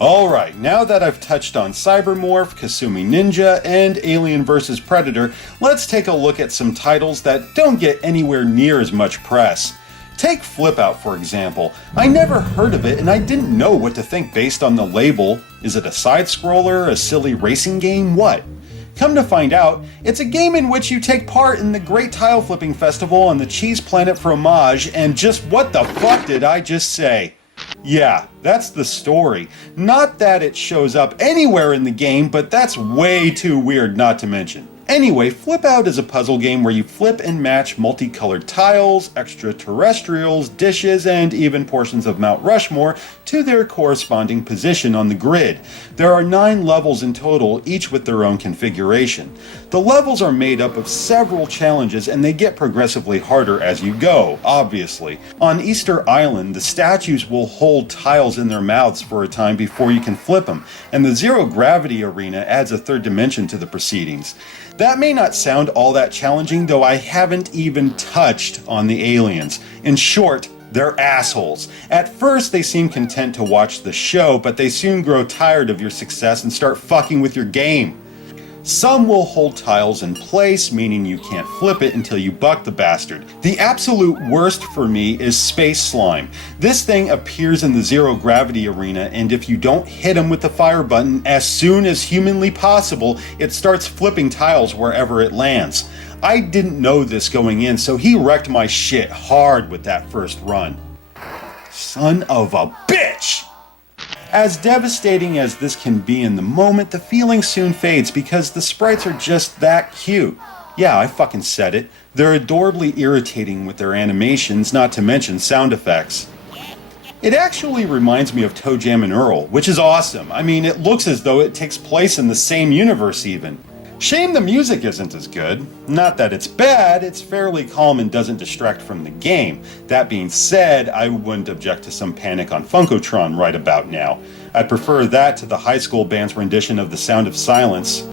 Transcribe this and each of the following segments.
Alright, now that I've touched on Cybermorph, Kasumi Ninja, and Alien vs. Predator, let's take a look at some titles that don't get anywhere near as much press. Take FlipOut for example. I never heard of it and I didn't know what to think based on the label. Is it a side-scroller, a silly racing game, what? Come to find out, it's a game in which you take part in the Great Tile Flipping Festival on the Cheese Planet Fromage, and just what the fuck did I just say? Yeah, that's the story. Not that it shows up anywhere in the game, but that's way too weird not to mention. Anyway, FlipOut is a puzzle game where you flip and match multicolored tiles, extraterrestrials, dishes, and even portions of Mount Rushmore to their corresponding position on the grid. There are 9 levels in total, each with their own configuration. The levels are made up of several challenges and they get progressively harder as you go, obviously. On Easter Island, the statues will hold tiles in their mouths for a time before you can flip them, and the zero gravity arena adds a third dimension to the proceedings. That may not sound all that challenging, though I haven't even touched on the aliens. In short, they're assholes. At first they seem content to watch the show, but they soon grow tired of your success and start fucking with your game. Some will hold tiles in place, meaning you can't flip it until you buck the bastard. The absolute worst for me is Space Slime. This thing appears in the zero gravity arena, and if you don't hit him with the fire button as soon as humanly possible, it starts flipping tiles wherever it lands. I didn't know this going in, so he wrecked my shit hard with that first run. Son of a bitch! As devastating as this can be in the moment, the feeling soon fades because the sprites are just that cute. Yeah, I fucking said it. They're adorably irritating with their animations, not to mention sound effects. It actually reminds me of Toe Jam and Earl, which is awesome. I mean, it looks as though it takes place in the same universe even. Shame the music isn't as good. Not that it's bad, it's fairly calm and doesn't distract from the game. That being said, I wouldn't object to some Panic on Funkotron right about now. I'd prefer that to the high school band's rendition of The Sound of Silence.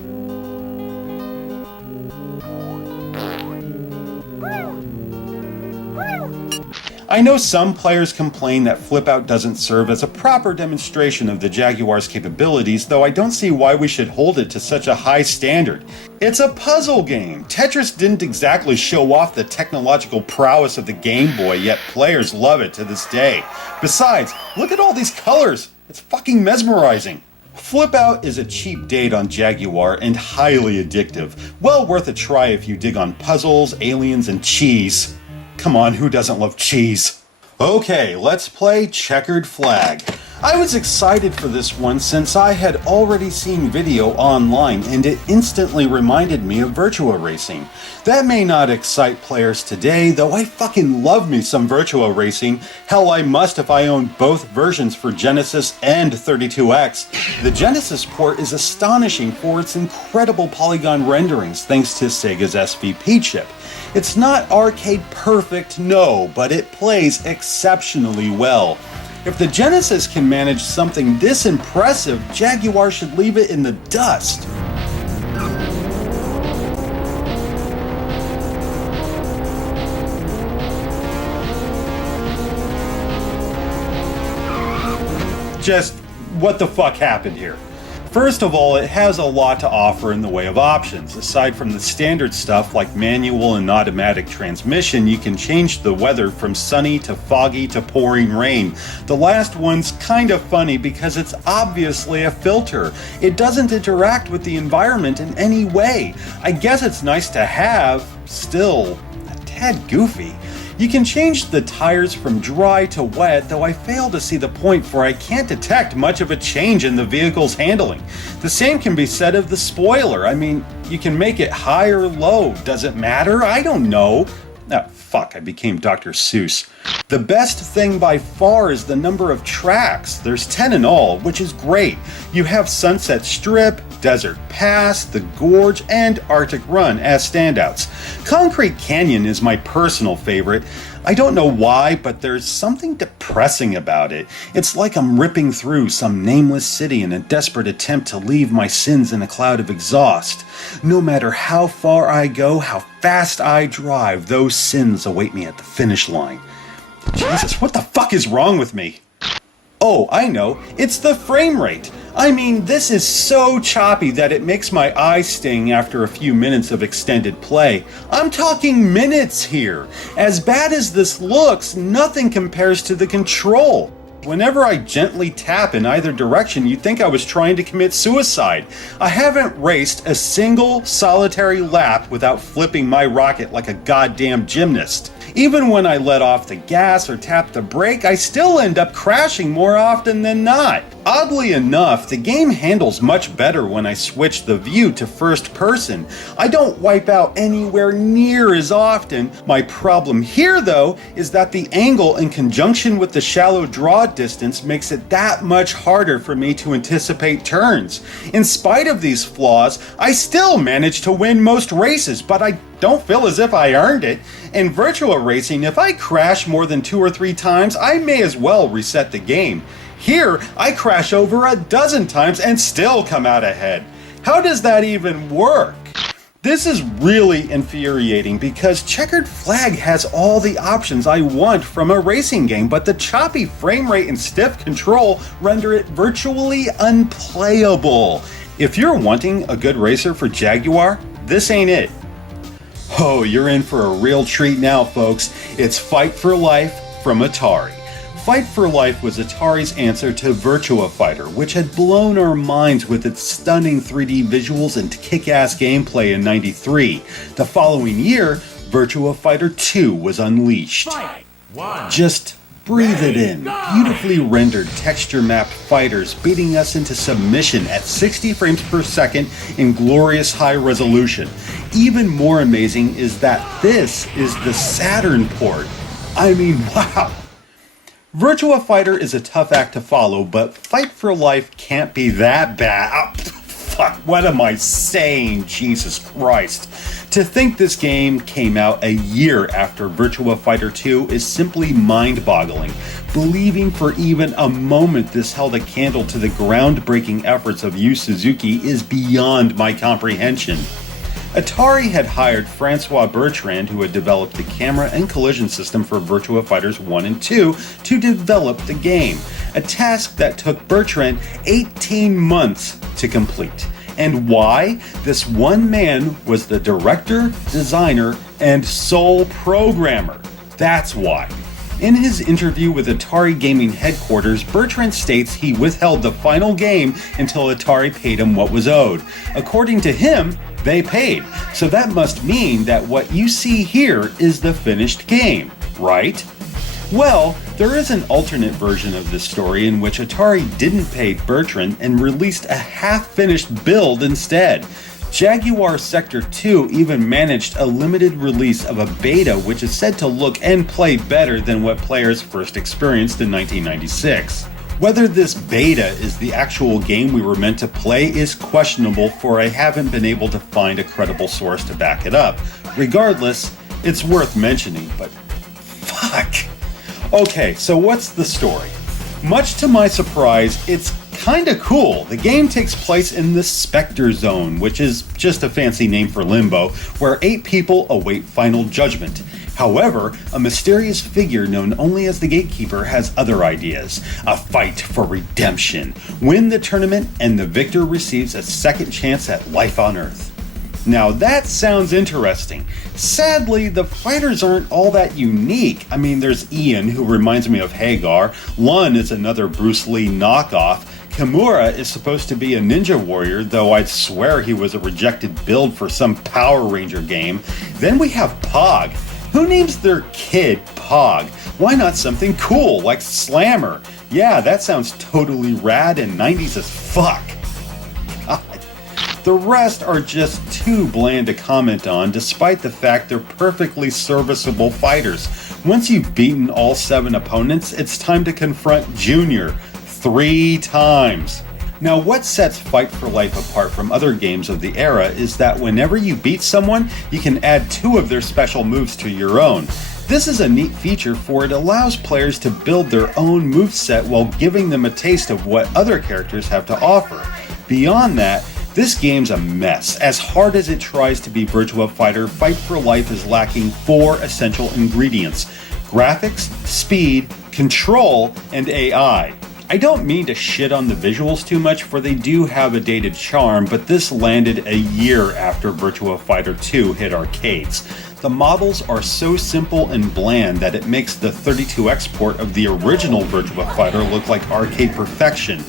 I know some players complain that FlipOut doesn't serve as a proper demonstration of the Jaguar's capabilities, though I don't see why we should hold it to such a high standard. It's a puzzle game. Tetris didn't exactly show off the technological prowess of the Game Boy, yet players love it to this day. Besides, look at all these colors. It's fucking mesmerizing. FlipOut is a cheap date on Jaguar and highly addictive. Well worth a try if you dig on puzzles, aliens, and cheese. Come on, who doesn't love cheese? Okay, let's play Checkered Flag. I was excited for this one since I had already seen video online and it instantly reminded me of Virtua Racing. That may not excite players today, though I fucking love me some Virtua Racing. Hell, I must if I own both versions for Genesis and 32X. The Genesis port is astonishing for its incredible polygon renderings thanks to Sega's SVP chip. It's not arcade perfect, no, but it plays exceptionally well. If the Genesis can manage something this impressive, Jaguar should leave it in the dust. Just, what the fuck happened here? First of all, it has a lot to offer in the way of options. Aside from the standard stuff like manual and automatic transmission, you can change the weather from sunny to foggy to pouring rain. The last one's kind of funny because it's obviously a filter. It doesn't interact with the environment in any way. I guess it's nice to have, still a tad goofy. You can change the tires from dry to wet, though I fail to see the point for I can't detect much of a change in the vehicle's handling. The same can be said of the spoiler. I mean, you can make it high or low. Does it matter? I don't know. Ah, fuck, I became Dr. Seuss. The best thing by far is the number of tracks. There's 10 in all, which is great. You have Sunset Strip, Desert Pass, The Gorge, and Arctic Run as standouts. Concrete Canyon is my personal favorite. I don't know why, but there's something depressing about it. It's like I'm ripping through some nameless city in a desperate attempt to leave my sins in a cloud of exhaust. No matter how far I go, how fast I drive, those sins await me at the finish line. Jesus, what the fuck is wrong with me? Oh, I know, it's the frame rate. I mean, this is so choppy that it makes my eyes sting after a few minutes of extended play. I'm talking minutes here. As bad as this looks, nothing compares to the control. Whenever I gently tap in either direction, you'd think I was trying to commit suicide. I haven't raced a single solitary lap without flipping my rocket like a goddamn gymnast. Even when I let off the gas or tap the brake, I still end up crashing more often than not. Oddly enough, the game handles much better when I switch the view to first person. I don't wipe out anywhere near as often. My problem here, though, is that the angle in conjunction with the shallow draw distance makes it that much harder for me to anticipate turns. In spite of these flaws, I still manage to win most races, but I don't feel as if I earned it. In virtual racing, if I crash more than 2 or 3 times, I may as well reset the game. Here, I crash over a dozen times and still come out ahead. How does that even work? This is really infuriating because Checkered Flag has all the options I want from a racing game, but the choppy frame rate and stiff control render it virtually unplayable. If you're wanting a good racer for Jaguar, this ain't it. Oh, you're in for a real treat now, folks. It's Fight for Life from Atari. Fight for Life was Atari's answer to Virtua Fighter, which had blown our minds with its stunning 3D visuals and kick-ass gameplay in '93. The following year, Virtua Fighter 2 was unleashed. Just breathe it in. Beautifully rendered, texture-mapped fighters beating us into submission at 60 frames per second in glorious high resolution. Even more amazing is that this is the Saturn port. I mean, wow. Virtua Fighter is a tough act to follow, but Fight for Life can't be that bad. Fuck, what am I saying? Jesus Christ. To think this game came out a year after Virtua Fighter 2 is simply mind-boggling. Believing for even a moment this held a candle to the groundbreaking efforts of Yu Suzuki is beyond my comprehension. Atari had hired Francois Bertrand, who had developed the camera and collision system for Virtua Fighters 1 and 2, to develop the game, a task that took Bertrand 18 months to complete. And why? This one man was the director, designer, and sole programmer. That's why. In his interview with Atari Gaming headquarters, Bertrand states he withheld the final game until Atari paid him what was owed. According to him, they paid. So that must mean that what you see here is the finished game, right? Well, there is an alternate version of this story in which Atari didn't pay Bertrand and released a half-finished build instead. Jaguar Sector 2 even managed a limited release of a beta which is said to look and play better than what players first experienced in 1996. Whether this beta is the actual game we were meant to play is questionable, for I haven't been able to find a credible source to back it up. Regardless, it's worth mentioning, but fuck. Okay, so what's the story? Much to my surprise, it's kinda cool. The game takes place in the Spectre Zone, which is just a fancy name for Limbo, where 8 people await final judgment. However, a mysterious figure known only as the Gatekeeper has other ideas. A fight for redemption. Win the tournament and the victor receives a second chance at life on Earth. Now that sounds interesting. Sadly, the fighters aren't all that unique. I mean, there's Ian, who reminds me of Hagar. Lun is another Bruce Lee knockoff. Kimura is supposed to be a ninja warrior, though I'd swear he was a rejected build for some Power Ranger game. Then we have Pog. Who names their kid Pog? Why not something cool like Slammer? Yeah, that sounds totally rad and 90s as fuck. God. The rest are just too bland to comment on, despite the fact they're perfectly serviceable fighters. Once you've beaten all 7 opponents, it's time to confront Junior 3 times. Now, what sets Fight for Life apart from other games of the era is that whenever you beat someone, you can add 2 of their special moves to your own. This is a neat feature, for it allows players to build their own moveset while giving them a taste of what other characters have to offer. Beyond that, this game's a mess. As hard as it tries to be Virtua Fighter, Fight for Life is lacking 4 essential ingredients: graphics, speed, control, and AI. I don't mean to shit on the visuals too much, for they do have a dated charm, but this landed a year after Virtua Fighter 2 hit arcades. The models are so simple and bland that it makes the 32X port of the original Virtua Fighter look like arcade perfection.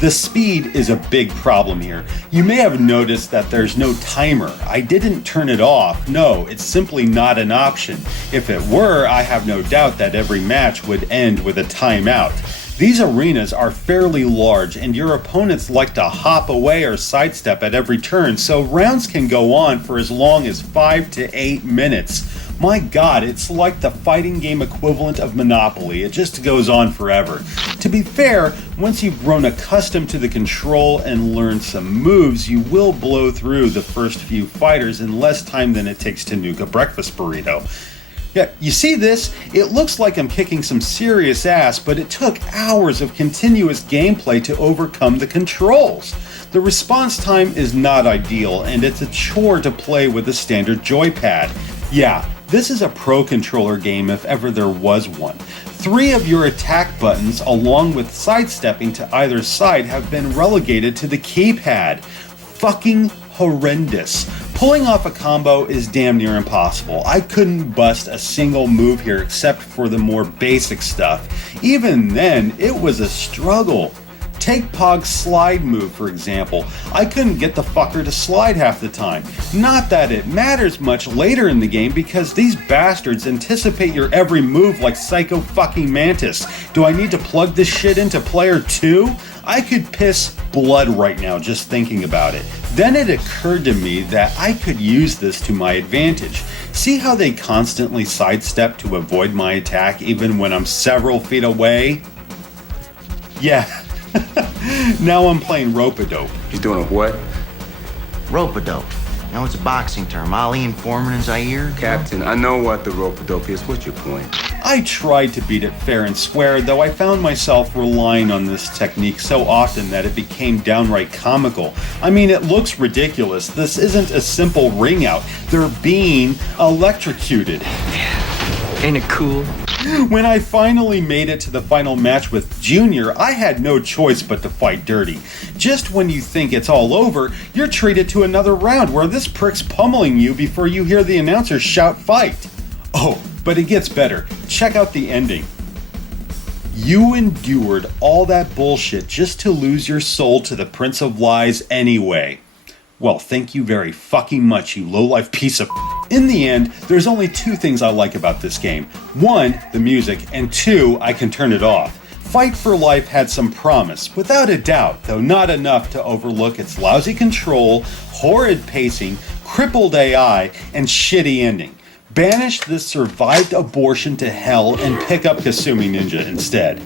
The speed is a big problem here. You may have noticed that there's no timer. I didn't turn it off. No, it's simply not an option. If it were, I have no doubt that every match would end with a timeout. These arenas are fairly large, and your opponents like to hop away or sidestep at every turn, so rounds can go on for as long as 5 to 8 minutes. My god, it's like the fighting game equivalent of Monopoly. It just goes on forever. To be fair, once you've grown accustomed to the control and learned some moves, you will blow through the first few fighters in less time than it takes to nuke a breakfast burrito. Yeah, you see this? It looks like I'm kicking some serious ass, but it took hours of continuous gameplay to overcome the controls. The response time is not ideal, and it's a chore to play with a standard joypad. Yeah, this is a pro controller game if ever there was one. 3 of your attack buttons, along with sidestepping to either side, have been relegated to the keypad. Fucking horrendous. Pulling off a combo is damn near impossible. I couldn't bust a single move here except for the more basic stuff. Even then, it was a struggle. Take Pog's slide move, for example. I couldn't get the fucker to slide half the time. Not that it matters much later in the game, because these bastards anticipate your every move like Psycho fucking Mantis. Do I need to plug this shit into player 2? I could piss blood right now just thinking about it. Then it occurred to me that I could use this to my advantage. See how they constantly sidestep to avoid my attack even when I'm several feet away? Yeah. Now I'm playing rope-a-dope. He's doing a what? Rope-a-dope. Now it's a boxing term. Ali and Foreman in Zaire. Captain, I know what the rope-a-dope is. What's your point? I tried to beat it fair and square, though I found myself relying on this technique so often that it became downright comical. I mean, it looks ridiculous. This isn't a simple ring out. They're being electrocuted. Ain't it cool? When I finally made it to the final match with Junior, I had no choice but to fight dirty. Just when you think it's all over, you're treated to another round where this prick's pummeling you before you hear the announcer shout fight. Oh, but it gets better. Check out the ending. You endured all that bullshit just to lose your soul to the Prince of Lies anyway. Well, thank you very fucking much, you low-life piece of... In the end, there's only 2 things I like about this game. 1, the music, and 2, I can turn it off. Fight for Life had some promise, without a doubt, though not enough to overlook its lousy control, horrid pacing, crippled AI, and shitty ending. Banish this survived abortion to hell and pick up Kasumi Ninja instead.